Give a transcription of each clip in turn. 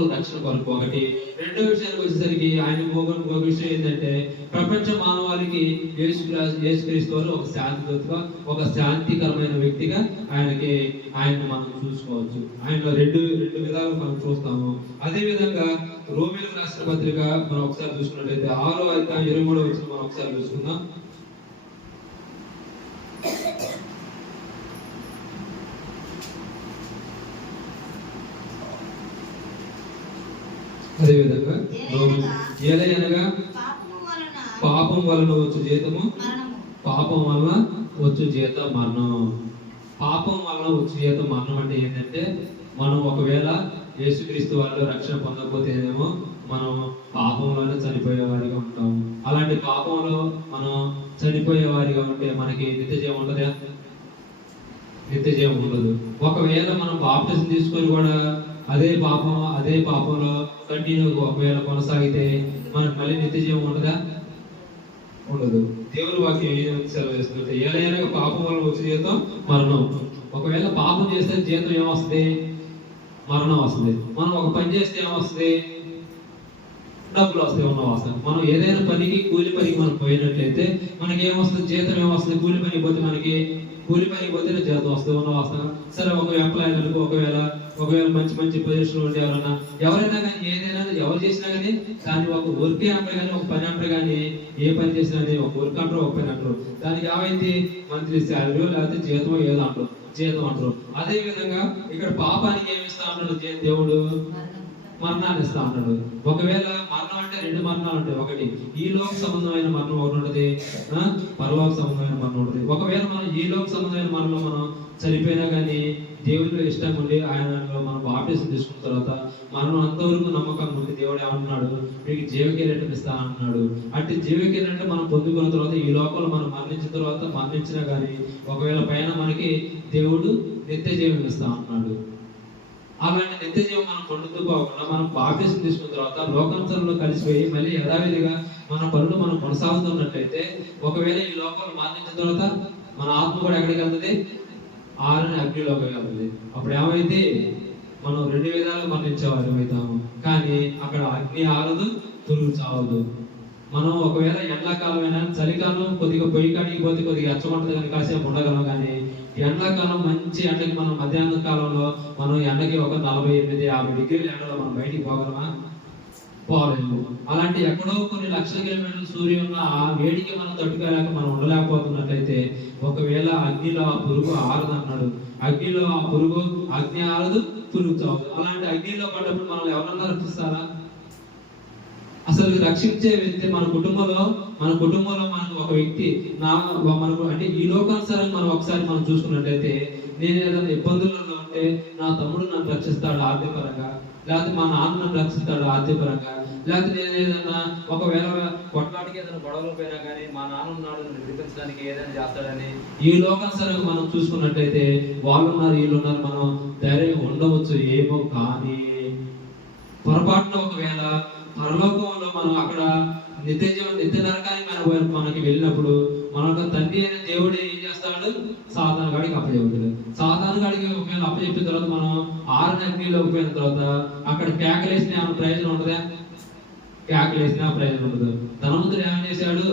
మానవుల రక్షణ కొరకు ఒకటి. రెండో విషయానికి వచ్చేసరికి ఆయన ఒక విషయం ఏంటంటే ప్రపంచ మానవాళికి యేసుక్రీస్తు వారు ఒక శాంతిదూతగా, ఒక శాంతికరమైన వ్యక్తిగా ఆయన మనం చూసుకోవచ్చు. ఆయనలో రెండు విధాలు మనం చూస్తాము. అదే విధంగా రోమీయులకు రాసిన పత్రిక మనం ఒకసారి చూసుకున్నట్లయితే 6వ అధ్యాయం 23వ వచనం మనం ఒకసారి చూసుకుందాం. అదే విధంగా ఏలయనగా పాపం వలన వచ్చు జీతము, పాపం వలన వచ్చు జీతం మరణం. పాపం వలన వచ్చు జీతం మరణం అంటే ఏంటంటే మనం ఒకవేళ యేసుక్రీస్తు వాళ్ళు రక్షణ పొందకపోతే ఏమో మనం పాపంలోనే చనిపోయే వారిగా ఉంటాము. అలాంటి పాపంలో మనం చనిపోయే వారిగా ఉంటే మనకి నిత్య జీవం ఉంటుందా? నిత్య జీవం ఉండదు. ఒకవేళ మనం బాప్టిజం తీసుకొని కూడా అదే పాపంలో కంటిన్యూ ఒకవేళ కొనసాగితే మనకు మళ్ళీ నిత్య జీవం ఉంటుందా? ఉండదు. దేవుని వాక్యం ఏం సెలవు చేస్తుందంటే ఏలైనా పాపం వల్ల వచ్చే జీతం మరణం. ఒకవేళ పాపం చేస్తే జీతం ఏమొస్తుంది? మరణం వస్తుంది. మనం ఒక పని చేస్తే ఏమొస్తుంది? డబ్బులు వస్తాయి, వస్తాయి. మనం ఏదైనా పనికి కూలి పనికి మనం పోయినట్లయితే మనకి ఏమొస్తుంది? జీతం ఏమొస్తుంది? కూలి పనికి పోతే మనకి కూలి పనికి పోతేనే జీతం వస్తుంది, వస్తాం. సరే ఒక ఎంప్లాయ్ ఒకవేళ మంచి పొజిషన్ ఉంటే ఎవరైనా కానీ ఏదైనా ఎవరు చేసినా కానీ దాన్ని ఒక వర్క్ అంటారు కానీ ఒక పని అంటారు కానీ ఏ పని చేసినా కానీ ఒక వర్క్ అంటారు, ఒక పని అంటారు. దానికి ఏమైంది? మంత్లీ శాలరీ లేకపోతే జీతం ఏదో అంటారు. అదే విధంగా ఇక్కడ పాపానికి ఏమి ఇస్తా ఉన్నాడు దేవుడు? మరణాన్ని ఇస్తా ఉన్నాడు. ఒకవేళ మరణం అంటే రెండు మరణాలు ఉంటాయి. ఒకటి ఈ లోక సంబంధమైన మరణం ఒకటి ఉంటుంది, పరలోక సంబంధమైన మరణం ఉంటుంది. ఒకవేళ మనం ఈ లోక సంబంధమైన మరణం మనం చనిపోయినా కానీ దేవుడిలో ఇష్టం ఉండి ఆయనలో మనం బాప్టిజం తీసుకున్న తర్వాత మనం అంతవరకు నమ్మకం ఉండి దేవుడు ఏమంటున్నాడు? మీకు జీవకిరీటం ఇస్తా అంటున్నాడు. అట్టి జీవకిరీటం మనం పొందుకున్న తర్వాత ఈ లోకంలో మనం మరణించినా కానీ ఒకవేళ పైన మనకి దేవుడు నిత్య జీవం ఇస్తా అంటున్నాడు. అలాంటి నిత్య జీవం మనం పొందుకోకుండా మనం బాప్టిజం తీసుకున్న తర్వాత లోకాంతరంలో కలిసిపోయి మళ్ళీ యథావిధిగా మన పనులు మనం కొనసాగుతున్నట్లయితే ఒకవేళ ఈ లోకంలో మరణించిన తర్వాత మన ఆత్మ కూడా ఎక్కడికి వెళ్తుంది? ఆరని అగ్నిలోకి వెళ్తుంది. అప్పుడు ఏమైతే మనం రెండు విధాలు మరణించేవారు అవుతాము. కానీ అక్కడ అగ్ని ఆరదు, తురుగు చావదు. మనం ఒకవేళ ఎండాకాలం అయినా చలికాలం కొద్దిగా పొయ్యి కాడికి పోతే కొద్దిగా ఎచ్చమంటది కానీ కాసేపు ఉండగలం. కానీ ఎండాకాలం మంచి ఎండకి మనం మధ్యాహ్న కాలంలో మనం ఎండకి ఒక 48-50 డిగ్రీల ఎండలో మనం బయటికి పోగలమా? పోలేము. అలాంటి ఎక్కడో కొన్ని లక్షల కిలోమీటర్ల సూర్యుడు ఉన్న ఆ వేడికి మనం తట్టుకోలేక మనం ఉండలేకపోతున్నట్లయితే ఒకవేళ అగ్నిలో ఆ పురుగు ఆరదు అన్నాడు. అగ్నిలో ఆ పురుగు అగ్ని ఆరదు, పురుగు చావదు. అలాంటి అగ్నిలో పడ్డప్పుడు మనం ఎవరన్నా రక్షిస్తారా? అసలు రక్షించే వ్యక్తి మన కుటుంబంలో మనకు ఒక వ్యక్తి మనకు అంటే ఈ లోకానుసారంగా మనం ఒకసారి మనం చూసుకున్నట్టయితే నేను ఏదైనా ఇబ్బందులలో ఉంటే నా తమ్ముడు నన్ను రక్షిస్తాడు ఆర్థికపరంగా, లేకపోతే మా నాన్న నన్ను రక్షిస్తాడు ఆర్థికపరంగా, లేకపోతే నేను ఏదైనా ఒకవేళ కొట్లాడికి ఏదైనా గొడవలు పోయినా కానీ మా నాన్న ఉన్నాడు నన్ను విడిపించడానికి ఏదైనా చేస్తాడని ఈ లోకానుసారంగా మనం చూసుకున్నట్టయితే వాళ్ళున్నారు వీళ్ళున్నారు మనం ధైర్యంగా ఉండవచ్చు ఏమో. కానీ పొరపాటున ఒకవేళ పరలోకంలో మనం అక్కడ నిత్య నరకానికి మనకి వెళ్ళినప్పుడు మనకు తండ్రి అయిన దేవుడు ఏం చేస్తాడు? సాతాను గాడికి అప్పచెప్తాడు. సాతాను గాడికి ఒకవేళ అప్పచెప్పిన తర్వాత మనం ఆరని అగ్నిలోకి పోయిన తర్వాత అక్కడ కేకలేసిన ఏమైనా ప్రయోజనం ఉంటుందా? కేకలేసినా ప్రయోజనం ఉండదు. ధనవంతుడు ఏమని చేశాడు?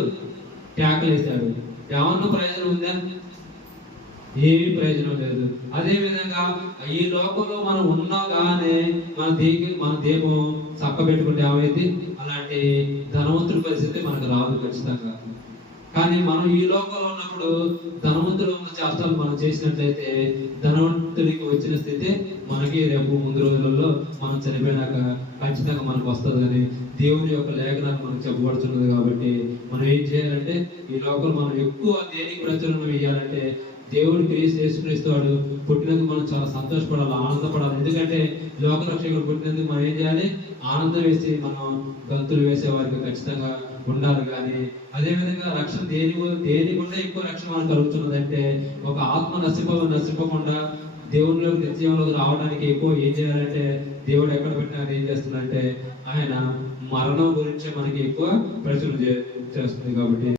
కేకలేశాడు. ఏమన్నా ప్రయోజనం ఉందా? ఏమీ ప్రయోజనం లేదు. అదే విధంగా ఈ లోకంలో మనం ఉన్నాగానే మన దేహం చక్క పెట్టుకుంటే ఏమైంది? అలాంటి ధనవంతుడి పరిస్థితి మనకు రాదు ఖచ్చితంగా. కానీ మనం ఈ లోకంలో ఉన్నప్పుడు ధనవంతుడు ఉన్న చేష్టాలు మనం చేసినట్లయితే ధనవంతుడికి వచ్చిన స్థితి మనకి రేపు ముందు రోజులలో మనం చనిపోయినాక ఖచ్చితంగా మనకు వస్తుంది. కానీ దేవుని యొక్క లేఖనాలు మనకు చెప్పబడుతున్నది. కాబట్టి మనం ఏం చేయాలంటే ఈ లోకంలో మనం ఎక్కువ దేనికి ప్రచురణ వేయాలంటే దేవుడు యేసుక్రీస్తు వాడు పుట్టినందుకు మనం చాలా సంతోషపడాలి, ఆనందపడాలి. ఎందుకంటే లోకరక్షకుడు పుట్టినందుకు మనం ఏం చేయాలి? ఆనందం వేసి మనం గంతులు వేసే వారికి ఖచ్చితంగా ఉండాలి. కానీ అదేవిధంగా రక్షణ దేని గుండా ఎక్కువ రక్షణ మనకు కలుగుతున్నదంటే ఒక ఆత్మ నశింపకుండా దేవునిలోకి నిత్యంలోకి రావడానికి ఎక్కువ ఏం చేయాలంటే దేవుడు ఎక్కడ పెట్టినా ఏం చేస్తున్నాడంటే ఆయన మరణం గురించి మనకి ఎక్కువ ప్రచురణ చేస్తుంది. కాబట్టి